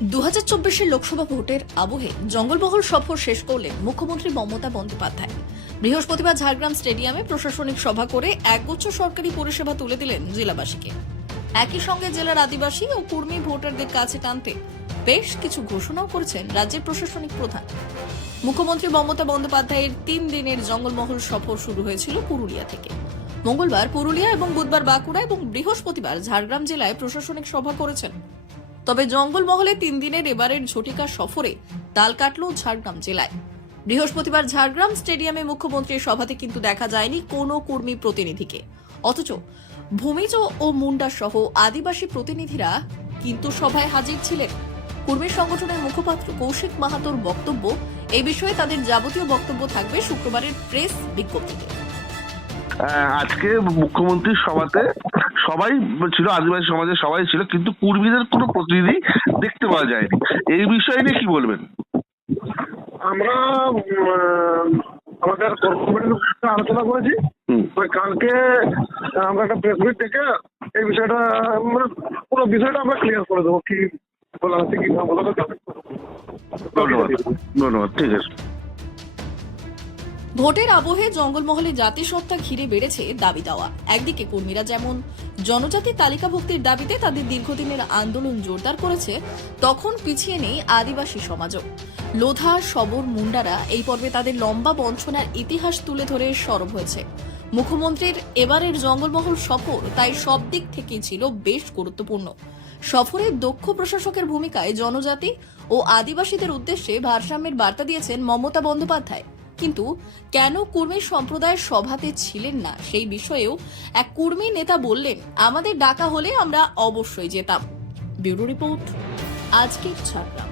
2024 লোকসভা ভোটের আবহে জঙ্গলমহল সফর শেষ করলেন মুখ্যমন্ত্রী মমতা বন্দ্যোপাধ্যায়। বৃহস্পতিবার ঝাড়গ্রাম স্টেডিয়ামে প্রশাসনিক সভা করে একগুচ্ছ সরকারি পরিষেবা তুলে দিলেন জেলাবাসীকে। একই সঙ্গে জেলার আদিবাসী ও কুর্মী ভোটারদের কাছে টানতে বেশ কিছু ঘোষণাও করেছেন রাজ্যের প্রশাসনিক প্রধান। মুখ্যমন্ত্রী মমতা বন্দ্যোপাধ্যায়ের 3 দিনের জঙ্গলমহল সফর শুরু হয়েছিল পুরুলিয়া থেকে। মঙ্গলবার পুরুলিয়া এবং বুধবার বাঁকুড়া এবং বৃহস্পতিবার ঝাড়গ্রাম জেলায় প্রশাসনিক সভা করেছেন। তবে জঙ্গলমহলে 3 দিনের এবারের ঝটিকা সফরে তাল কাটল ঝাড়গ্রাম জেলায়। বৃহস্পতিবার ঝাড়গ্রাম স্টেডিয়ামে মুখ্যমন্ত্রীর সভাতে কিন্তু দেখা যায়নি কোনো কর্মী প্রতিনিধিকে, অথচ ভূমিজ ও মুন্ডা সহ আদিবাসী প্রতিনিধিরা কিন্তু সভায় হাজির ছিলেন। কর্মী সংগঠনের মুখপাত্র কৌশিক মাহাতোর বক্তব্য, এই বিষয়ে তাদের যাবতীয় বক্তব্য থাকবে শুক্রবারের প্রেস বিজ্ঞপ্তিতে। আজকে মুখ্যমন্ত্রীর সভাতে সবাই ছিল, আদিবাসী সমাজের সবাই ছিল, কিন্তু কুর্মীদের কোনো প্রতিনিধি দেখতে পাওয়া যায়নি। এই বিষয় নিয়ে কি বলবেন? আমরা আমাদের কমিটির আলোচনা করেছি। কালকে আমরা একটা প্রেস মিট থেকে এই বিষয়টা মানে পুরো বিষয়টা আমরা ক্লিয়ার করে দেবো, কি বলা হচ্ছে কি না বলা হচ্ছে। ধন্যবাদ, ধন্যবাদ, ঠিক আছে। ভোটের আবহে জঙ্গলমহলে জাতিসত্তা ঘিরে বেড়েছে দাবি দেওয়া। একদিকে কর্মীরা যেমন জনজাতি তালিকাভুক্তির দাবিতে তাদের দীর্ঘদিনের আন্দোলন জোরদার করেছে, তখন পিছিয়ে নেই আদিবাসী সমাজও। লোধা, শবর, মুন্ডারা এই পর্বে তাদের লম্বা বঞ্চনার ইতিহাস তুলে ধরে সরব হয়েছে। মুখ্যমন্ত্রীর এবারের জঙ্গলমহল সফর তাই সব দিক থেকেই ছিল বেশ গুরুত্বপূর্ণ। সফরে দক্ষ প্রশাসকের ভূমিকায় জনজাতি ও আদিবাসীদের উদ্দেশ্যে ভারসাম্যের বার্তা দিয়েছেন মমতা বন্দ্যোপাধ্যায়। কিন্তু কেন কর্মী সম্প্রদায়ের সভাতে ছিলেন না সেই বিষয়েও এক কর্মী নেতা বললেন, আমাদের ডাকা হলে আমরা অবশ্যই যেতাম। ব্যুরো রিপোর্ট, আজকের ঝাড়গ্রাম।